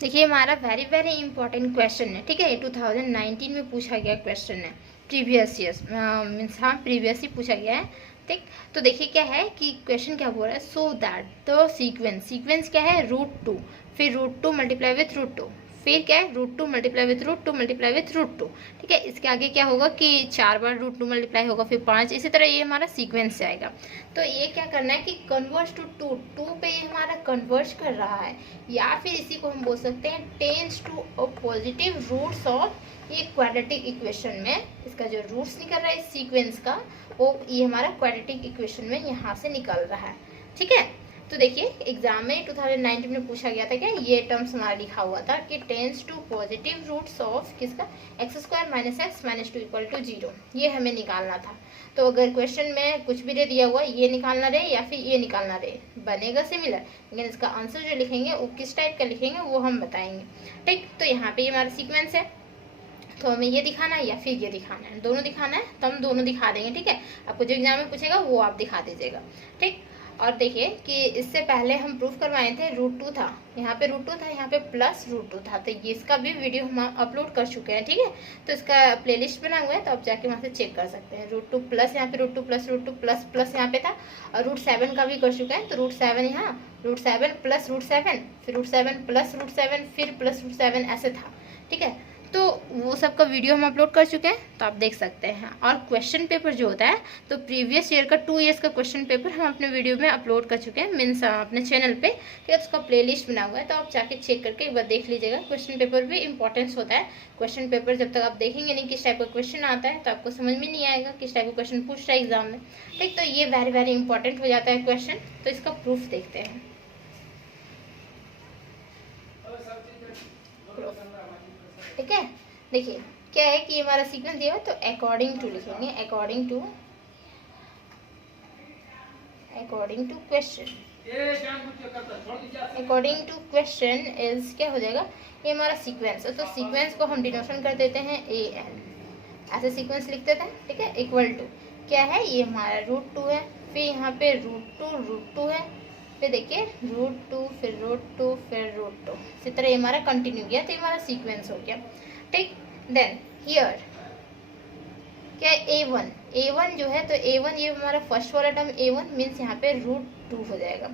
देखिए हमारा very very important question है, ठीक है। ये 2019 में पूछा गया क्वेश्चन है, प्रीवियस ईयर्स मीन्स हाँ प्रीवियस ही पूछा गया है, ठीक। तो देखिए क्या है कि क्वेश्चन क्या बोल रहा है, सो दैट द सीक्वेंस क्या है, √2, फिर √2 मल्टीप्लाई विथ √2, फिर क्या है √2 मल्टीप्लाई विथ √2 मल्टीप्लाई विथ √2, ठीक है। इसके आगे क्या होगा कि 4 बार √2 मल्टीप्लाई होगा, फिर 5, इसी तरह ये हमारा सीक्वेंस जाएगा। तो ये क्या करना है कि कन्वर्स टू 2 पे ये हमारा कन्वर्स कर रहा है, या फिर इसी को हम बोल सकते हैं tends to a positive roots of ये क्वाड्रेटिक इक्वेशन में। इसका जो रूट्स निकल रहा है इस सीक्वेंस का, वो ये हमारा क्वाड्रेटिक इक्वेशन में यहाँ से निकल रहा है, ठीक है। तो देखिए एग्जाम में 2019 में पूछा गया था, क्या ये टर्म्स हमारा लिखा हुआ था कि tends to positive roots of किसका, x² - x - 2 = 0, ये हमें निकालना था। तो अगर क्वेश्चन में कुछ भी दे दिया हुआ, ये निकालना रहे या फिर ये निकालना रहे, बनेगा सिमिलर, लेकिन इसका आंसर जो लिखेंगे वो किस टाइप का लिखेंगे वो हम बताएंगे, ठीक। तो यहाँ पे ये हमारा सीक्वेंस है, तो हमें ये दिखाना है या फिर ये दिखाना है, दोनों दिखाना है तो हम दोनों दिखा देंगे, ठीक है। आपको जो एग्जाम में पूछेगा वो आप दिखा दीजिएगा, ठीक। और देखिए कि इससे पहले हम प्रूफ करवाए थे √2 था, यहाँ पे √2 था, यहाँ पे प्लस √2 था, तो ये इसका भी वीडियो हम अपलोड कर चुके हैं, ठीक है। तो इसका प्लेलिस्ट बना हुआ है, तो आप जाके वहाँ से चेक कर सकते हैं। √2 प्लस यहाँ पे √2 प्लस √2 प्लस प्लस यहाँ पे था, और √7 का भी कर चुका है। तो √7 यहाँ, √7 प्लस √7, फिर √7 प्लस √7, फिर प्लस √7, ऐसे था, ठीक है। तो वो सब का वीडियो हम अपलोड कर चुके हैं, तो आप देख सकते हैं। और क्वेश्चन पेपर जो होता है, तो प्रीवियस ईयर का 2 इयर्स का क्वेश्चन पेपर हम अपने वीडियो में अपलोड कर चुके हैं, मीन्स अपने चैनल पे, ठीक है। उसका प्लेलिस्ट बना हुआ है, तो आप जाके चेक करके एक बार देख लीजिएगा। क्वेश्चन पेपर भी इंपॉर्टेंस होता है। क्वेश्चन पेपर जब तक आप देखेंगे नहीं किस टाइप का क्वेश्चन आता है, तो आपको समझ में नहीं आएगा किस टाइप का क्वेश्चन पूछ रहा है एग्जाम में, ठीक। तो ये वेरी वेरी इंपॉर्टेंट हो जाता है क्वेश्चन। तो इसका प्रूफ देखते हैं। ठीक है, देखिए क्या है कि हमारा सीक्वेंस दिया है, तो अकॉर्डिंग टू लिखेंगे, according to question, according to question is क्या हो जाएगा, ये हमारा सीक्वेंस है। तो सीक्वेंस को हम डिनोशन कर देते हैं an, ऐसे सीक्वेंस लिख देते हैं, ठीक है। इक्वल टू क्या है, ये हमारा √2 है, फिर यहाँ पे √2 है, फिर देखिए √2, फिर √2, फिर √2, इसी तरह ये हमारा कंटिन्यू गया, तो ये हमारा सीक्वेंस हो गया, ठीक। देन हियर क्या है a1 जो है, तो a1 ये हमारा फर्स्ट वाला टर्म a1 मीन्स यहाँ पे √2 हो जाएगा।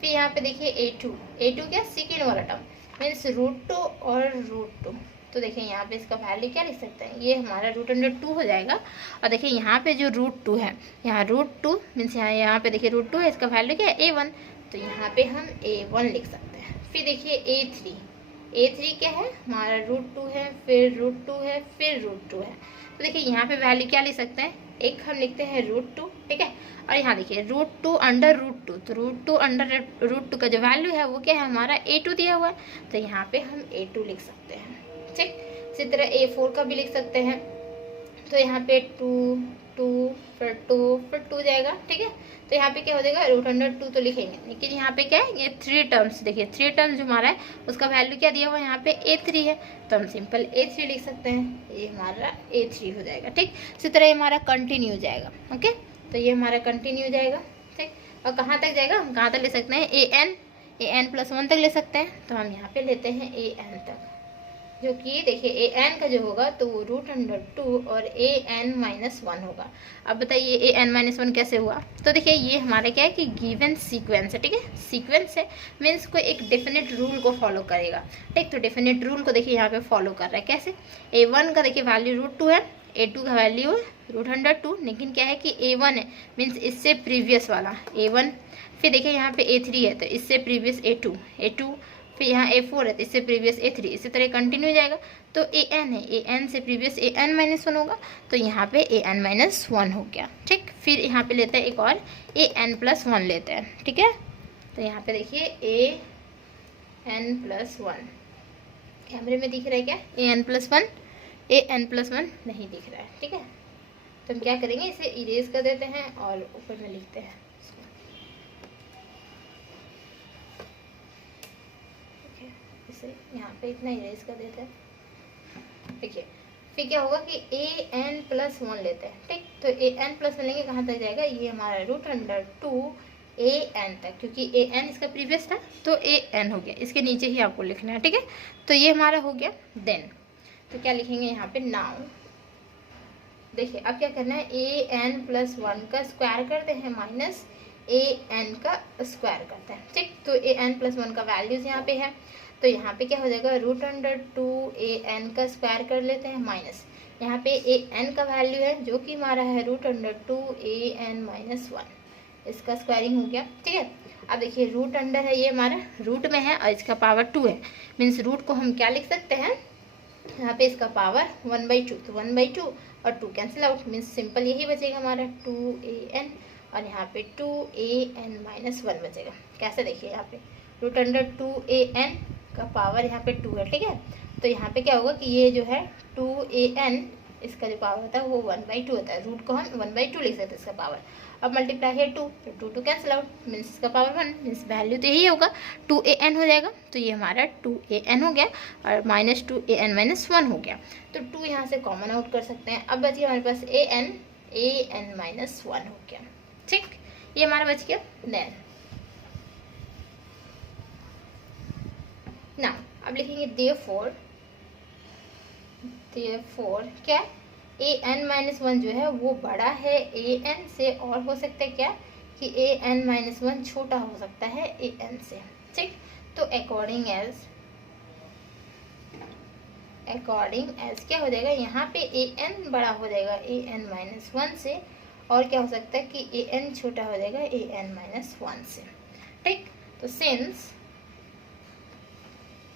फिर यहाँ पे देखिए a2 क्या सेकेंड वाला टर्म मीन्स √2 और √2। तो देखिए यहाँ पे इसका वैल्यू क्या लिख सकते हैं, ये हमारा √2 हो जाएगा। और देखिए यहाँ पे जो √2 है, यहाँ √2 मीन्स यहाँ पे देखिए √2 है, इसका वैल्यू क्या है a1, तो यहाँ पे हम a1 लिख सकते हैं। फिर देखिए a3 क्या है, हमारा √2 है, फिर √2 है, फिर √2 है। तो देखिए यहाँ पे वैल्यू क्या लिख सकते हैं, एक हम लिखते हैं √2, ठीक है। और यहाँ देखिए √2 अंडर √2, तो √2 अंडर √2 का जो वैल्यू है वो क्या है, हमारा a2 दिया हुआ है, तो यहाँ पे हम a2 लिख सकते हैं, ठीक। इसी तरह a4 का भी लिख सकते हैं, तो यहाँ पे 2 फिर 2 जाएगा, ठीक है। तो यहाँ पे क्या हो जाएगा, √2 तो लिखेंगे, लेकिन यहाँ पे क्या है, ये 3 टर्म्स, देखिए 3 टर्म्स जो हमारा है उसका वैल्यू क्या दिया हुआ है, यहाँ पे a3 है, तो हम सिंपल a3 लिख सकते हैं, ये हमारा a3 हो जाएगा, ठीक। इसी तरह ये हमारा कंटिन्यू हो जाएगा, ओके। तो ये हमारा कंटिन्यू हो जाएगा, ठीक। और कहाँ तक जाएगा, हम कहाँ तक ले सकते हैं, an + 1 तक ले सकते हैं, तो हम यहाँ पे लेते हैं an तक, जो कि देखिए an का जो होगा तो वो √2 और an - 1 होगा। अब बताइए an - 1 कैसे हुआ, तो देखिए ये हमारे क्या है कि गिवन सीक्वेंस है, ठीक है। सीक्वेंस है मीन्स कोई एक डेफिनेट रूल को फॉलो करेगा, ठीक। तो डेफिनेट रूल को देखिए यहाँ पे फॉलो कर रहा है, कैसे, a1 का देखिए वैल्यू √2 है, a2 का वैल्यू है √2, लेकिन क्या है कि a1 है मीन्स इससे प्रीवियस वाला a1, फिर देखिए यहाँ पे a3 है तो इससे प्रीवियस a2, फिर यहाँ a4 है तो इससे प्रीवियस a3, इसी तरह कंटिन्यू जाएगा। तो an है, an से प्रीवियस an - 1 होगा, तो यहाँ पे an - 1 हो गया, ठीक। फिर यहाँ पे लेते हैं एक और an + 1 लेते हैं, ठीक है। तो यहाँ पे देखिए an + 1 कैमरे में दिख रहा है क्या, an + 1 नहीं दिख रहा है, ठीक है। तो हम क्या करेंगे, इसे इरेज कर देते हैं और ऊपर में लिखते हैं, इसे यहाँ पे इतना इरेज कर देते हैं, देखिए। फिर क्या होगा कि an + 1 लेते हैं, ठीक। तो an + 1 लेंगे, कहाँ तक जाएगा, ये हमारा √2 ए एन तक, क्योंकि ए एन इसका प्रीवियस था तो ए एन हो गया, इसके नीचे ही आपको लिखना है, ठीक है। तो ये हमारा हो गया। देन तो क्या लिखेंगे यहाँ पे, नाउ देखिए अब क्या करना है, ए एन प्लस 1 का स्क्वायर करते हैं माइनस ए एन का स्क्वायर करते हैं, ठीक। तो ए एन प्लस 1 का वैल्यूज यहाँ पे है, तो यहाँ पे क्या हो जाएगा, √2 ए एन का स्क्वायर कर लेते हैं माइनस यहाँ पे ए एन का वैल्यू है जो कि हमारा है √2 ए एन माइनस 1, इसका स्क्वायरिंग हो गया, ठीक है। अब देखिए रूट अंडर है, ये हमारा रूट में है और इसका पावर 2 है, मीन्स रूट को हम क्या लिख सकते हैं यहाँ पे, इसका पावर 1/2, तो 1/2 और 2 कैंसिल आउट, मीन्स सिंपल यही बचेगा हमारा 2an और यहाँ पे 2an माइनस 1 बचेगा। कैसे देखिए यहाँ पे √2an का पावर यहाँ पे 2 है, ठीक है। तो यहाँ पे क्या होगा कि ये जो है 2an इसका जो पावर होता है वो 1/2 होता है, रूट को हम 1/2 लिख सकते हैं इसका पावर। अब मल्टीप्लाई है 2, तो 2 कैंसिल आउट, मीन्स इसका पावर 1, मीन्स वैल्यू तो यही होगा 2an हो जाएगा, तो ये हमारा 2an हो गया और माइनस 2an माइनस 1 हो गया, तो 2 यहाँ से कॉमन आउट कर सकते हैं। अब बची हमारे पास an माइनस 1 हो गया, ठीक, ये हमारा बच गया। देन नाउ अब लिखेंगे देयरफॉर क्या, an माइनस 1 जो है वो बड़ा है an से, और हो सकता है क्या कि an माइनस 1 छोटा हो सकता है an से, ठीक। तो अकॉर्डिंग एज क्या हो जाएगा, यहाँ पे an बड़ा हो जाएगा an माइनस 1 से, और क्या हो सकता है कि an छोटा हो जाएगा an माइनस 1 से, ठीक। तो सिंस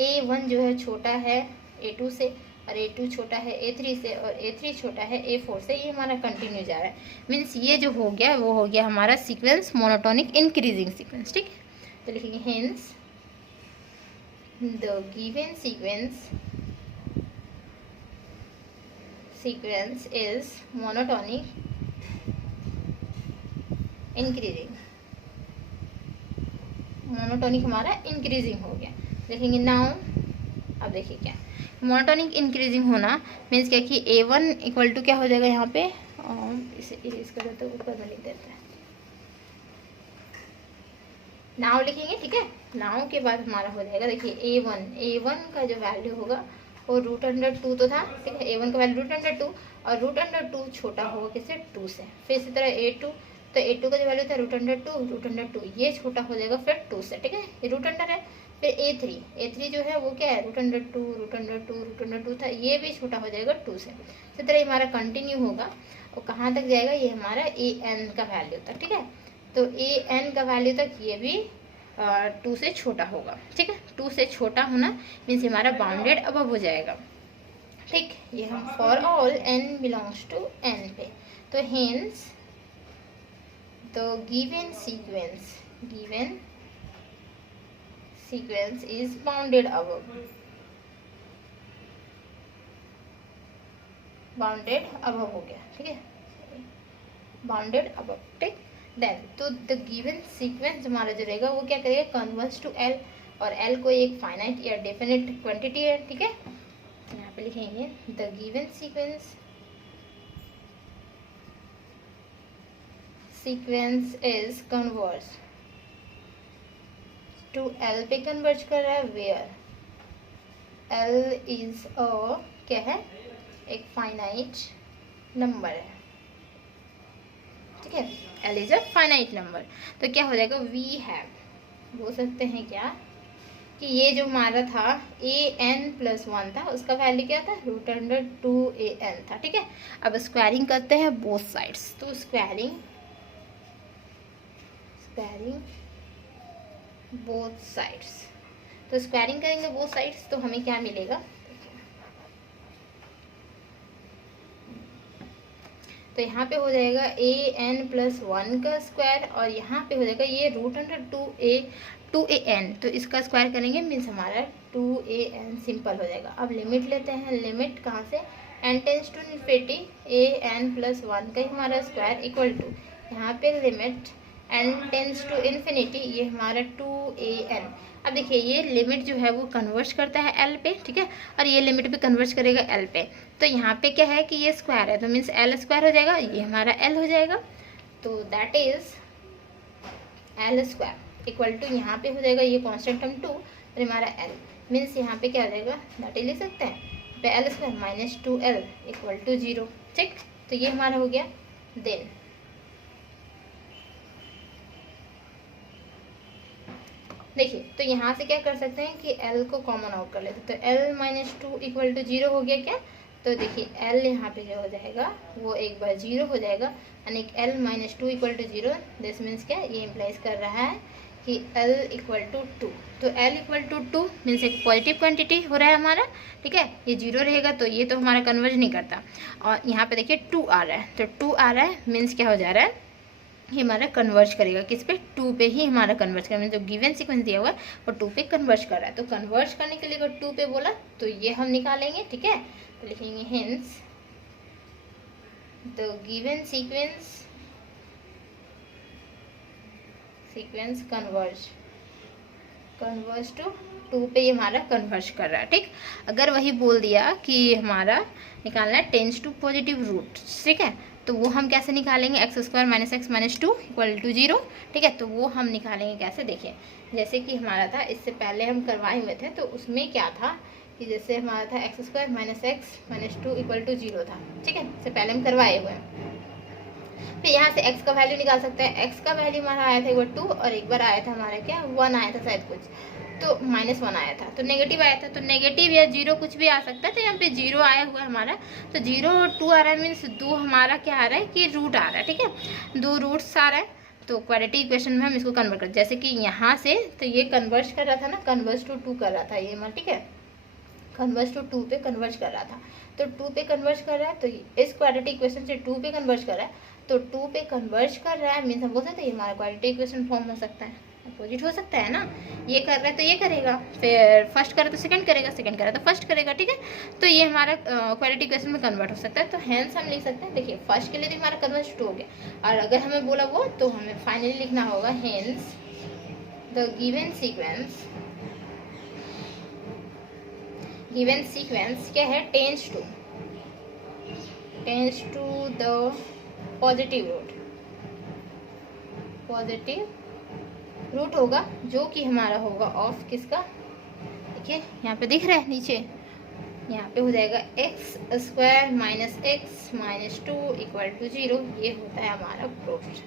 a1 जो है छोटा है a2 से और a2 छोटा है a3 से और a3 छोटा है a4 से, ये हमारा कंटिन्यू जा रहा है, मीन्स ये जो हो गया वो हो गया हमारा सीक्वेंस मोनोटोनिक इंक्रीजिंग सीक्वेंस, ठीक है। तो लिखेंगे hence the given sequence is monotonic increasing, monotonic हमारा इंक्रीजिंग हो गया। देखेंगे नाउ, अब देखिए क्या मोनोटोनिक इंक्रीजिंग होना मीन्स क्या कि a1 इक्वल टू क्या हो जाएगा यहाँ पे, इसे इरेज कर देते हैं, ऊपर में लिख देते हैं, नाउ लिखेंगे, ठीक है। नाउ के बाद हमारा हो जाएगा, देखिए a1 का जो वैल्यू होगा वो √2 तो था, ठीक है, a1 का वैल्यू √2 और √2 छोटा होगा किससे, 2 से। फिर इसी तरह a2, तो a2 का जो वैल्यू था √2 ये छोटा हो जाएगा फिर 2 से, ठीक है, ये रूट अंडर है। फिर a3 जो है वो क्या है √2 था, ये भी छोटा हो जाएगा 2 से। इसी तरह हमारा कंटिन्यू होगा और कहाँ तक जाएगा, ये हमारा an का वैल्यू तक, ठीक है। तो an का वैल्यू तक ये भी 2 से छोटा होगा, ठीक है। 2 से छोटा होना मीन्स हमारा बाउंडेड अबव हो जाएगा, ठीक। ये हम for all n belongs to n पे, तो hence the given sequence is bounded above, हो गया, ठीक है, बाउंडेड अबव, ठीक। देन तो द गिवन सीक्वेंस हमारा जो रहेगा वो क्या करेगा, कन्वर्ज टू L, और L को एक फाइनाइट या डेफिनेट क्वांटिटी है, ठीक है। यहाँ पे लिखेंगे the given sequence is converge to L पे कन्वर्ज कर रहा है, वेयर L इज अ क्या है, एक फाइनाइट नंबर है, ठीक है, L is a finite number. तो क्या हो जाएगा, वी हैव बोल सकते हैं क्या कि ये जो हमारा था an प्लस 1 था, उसका वैल्यू क्या था √2an था, ठीक है। अब स्क्वायरिंग करते हैं बोथ साइड्स, तो स्क्वायरिंग बोथ साइड्स, तो स्क्वायरिंग करेंगे बोथ साइड्स तो हमें क्या मिलेगा, तो यहाँ पे हो जाएगा an प्लस 1 का स्क्वायर और यहाँ पे हो जाएगा ये √2an, तो इसका स्क्वायर करेंगे मीन्स हमारा 2an सिंपल हो जाएगा। अब लिमिट लेते हैं, लिमिट कहाँ से, n tends to infinity an plus 1 का ही हमारा स्क्वायर इक्वल टू यहाँ पे limit n tends to infinity, ये हमारा 2an। अब देखिए ये लिमिट जो है वो कन्वर्ज करता है L पे, ठीक है, और ये लिमिट भी कन्वर्ज करेगा L पे। तो यहाँ पे क्या है कि ये स्क्वायर है तो मीन्स L स्क्वायर हो जाएगा, ये हमारा L हो जाएगा। तो that is L square equal to, यहाँ पे हो जाएगा ये कॉन्स्टेंट टर्म 2 और हमारा एल मीन्स यहाँ पे क्या हो जाएगा, दैट ही लिख सकते हैं पे L square minus 2l equal to 0। ठीक, तो ये हमारा हो गया। देन देखिए, तो यहाँ से क्या कर सकते हैं कि l को कॉमन आउट कर लेते हैं, तो l माइनस 2 इक्वल टू 0 हो गया क्या, तो देखिए l यहाँ पे जो हो जाएगा वो एक बार 0 हो जाएगा, यानी l minus 2 equal to 0। This means क्या, ये इम्प्लाइज कर रहा है कि l इक्वल टू 2, तो l इक्वल टू 2 मीन्स एक पॉजिटिव क्वांटिटी हो रहा है हमारा। ठीक है, ये 0 रहेगा तो ये तो हमारा कन्वर्ज नहीं करता, और यहाँ पे देखिए 2 आ रहा है, तो 2 आ रहा है मीन्स क्या हो जा रहा है, ये हमारा कन्वर्ज करेगा किस पे, 2 पे ही हमारा कन्वर्ज करेगा, जो गिवन सीक्वेंस दिया हुआ है वो 2 पे कन्वर्ज कर रहा है। तो कन्वर्ज करने के लिए अगर 2 पे बोला तो ये हम निकालेंगे। ठीक है, तो लिखेंगे hence the given sequence converge to 2 पे ये हमारा कन्वर्ज कर रहा है। ठीक, अगर वही बोल दिया कि हमारा निकालना है टेंस टू पॉजिटिव रूट, ठीक है, तो वो हम कैसे निकालेंगे, x square minus x minus 2 equal to 0। ठीक है, तो वो हम निकालेंगे कैसे, देखिए जैसे कि हमारा था इससे पहले हम करवाए हुए थे, तो उसमें क्या था कि जैसे हमारा था x square minus x minus 2 equal to 0 था। ठीक है, इससे पहले हम करवाए हुए हैं। फिर यहाँ से x का वैल्यू निकाल सकते हैं, x का वैल्यू हमारा आया था एक बार 2 और एक बार आया था हमारा क्या 1 आया था शायद कुछ, तो -1 आया था, तो नेगेटिव आया था, तो नेगेटिव या 0 कुछ भी आ सकता है, तो यहाँ पे 0 आया हुआ है हमारा, तो 0 और 2 आ रहा है मीन्स 2 हमारा क्या आ रहा है कि रूट आ रहा है। ठीक है, 2 रूट्स आ रहा है, तो क्वाड्रेटिक इक्वेशन में हम इसको कन्वर्ट कर, जैसे कि यहाँ से तो ये कन्वर्ज कर रहा था ना, कन्वर्ज टू 2 कर रहा था ये हमारा। ठीक है, कन्वर्ज टू 2 पे कन्वर्ज कर रहा था, तो 2 पे कन्वर्ज कर रहा है, तो इस क्वाड्रेटिक इक्वेशन से 2 पे कन्वर्ज कर रहा है, तो 2 पे कन्वर्ज कर रहा है मीन्स हम बोल सकते हैं ये हमारा क्वाड्रेटिक इक्वेशन फॉर्म हो सकता है, अपोजिट हो सकता है ना, ये कर रहा है तो ये करेगा, फिर फर्स्ट करे तो सेकंड करेगा, सेकंड करे तो फर्स्ट करेगा। ठीक है, तो ये हमारा क्वाड्रेटिक इक्वेशन में कन्वर्ट हो सकता है, तो हेंस हम लिख सकते हैं, देखिए फर्स्ट के लिए तो हमारा कन्वर्ज 2 हो गया, और अगर हमें बोला वो तो हमें फाइनली लिखना होगा हेंस द गिवन सीक्वेंस क्या है, tends to the positive root होगा, जो कि हमारा होगा ऑफ किसका, देखिए यहाँ पे दिख रहा है नीचे, यहाँ पे हो जाएगा x square minus x minus 2 equal to 0, ये होता है हमारा प्रूफ्ड।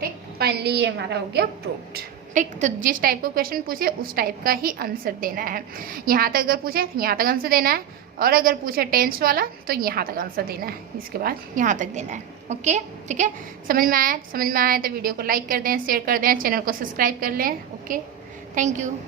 ठीक, फाइनली ये हमारा हो गया प्रूफ्ड। ठीक, तो जिस टाइप का क्वेश्चन पूछे उस टाइप का ही आंसर देना है, यहाँ तक अगर पूछे यहाँ तक आंसर देना है, और अगर पूछे टेंस वाला तो यहाँ तक आंसर देना है, इसके बाद यहाँ तक देना है। ओके, ठीक है, समझ में आया तो वीडियो को लाइक कर दें, शेयर कर दें, चैनल को सब्सक्राइब कर लें। Okay, thank you.